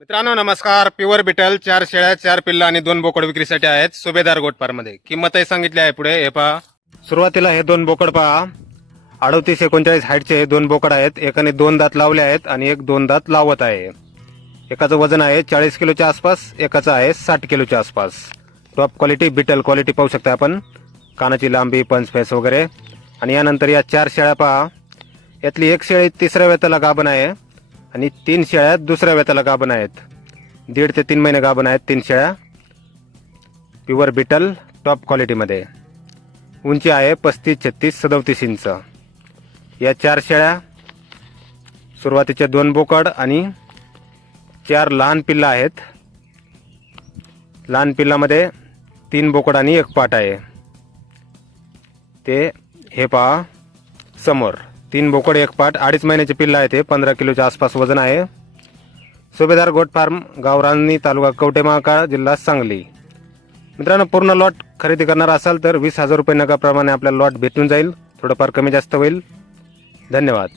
मित्रांनो नमस्कार. Pure beetle चार शेळ्या चार पिल्ला आणि दोन बोकड विक्रीसाठी आहेत सुभेदार गोटपारमध्ये. किंमतही सांगितली आहे पुढे. हे पहा. सुरुवातीला हे दोन बोकड पहा. अडतीस एकोणचाळीस हाईटचे हे दोन बोकड आहेत. एकाने दोन दात लावले आहेत आणि एक दोन दात लावत आहे. एकाचं वजन आहे चाळीस किलोच्या आसपास एकाचं आहे साठ किलोच्या आसपास. टॉप क्वालिटी बिटल क्वालिटी पाहू शकता आपण. कानाची लांबी पंच फेस वगैरे. आणि यानंतर या चार शेळ्या पहा. यातली एक शेळी तिसऱ्या वेताला गाभण आहे. आणि तीन शेळ्या दुसऱ्या वेताला गाभण आहेत. दीड ते तीन महिने गाभण आहेत तीन शेळ्या. प्युअर बिटल टॉप क्वालिटीमध्ये उंची आहे पस्तीस छत्तीस सदोतीस इंच. या चार शेळ्या सुरुवातीच्या दोन बोकड आणि चार लहान पिल्लं आहेत. लहान पिल्लामध्ये तीन बोकड आणि एक पाट आहे. ते हे पहा समोर. तीन बोकड एक पाट अडीच महिन्याचे पिल्लं आहे ते. पंधरा किलोच्या आसपास वजन आहे. सुभेदार गोट फार्म गावरानी तालुका कवटेमहाकाळ जिल्हा सांगली. मित्रांनो पूर्ण लॉट खरेदी करणार असाल तर वीस हजार रुपये नगाप्रमाणे आपल्याला लॉट भेटून जाईल. थोडंफार कमी जास्त होईल. धन्यवाद.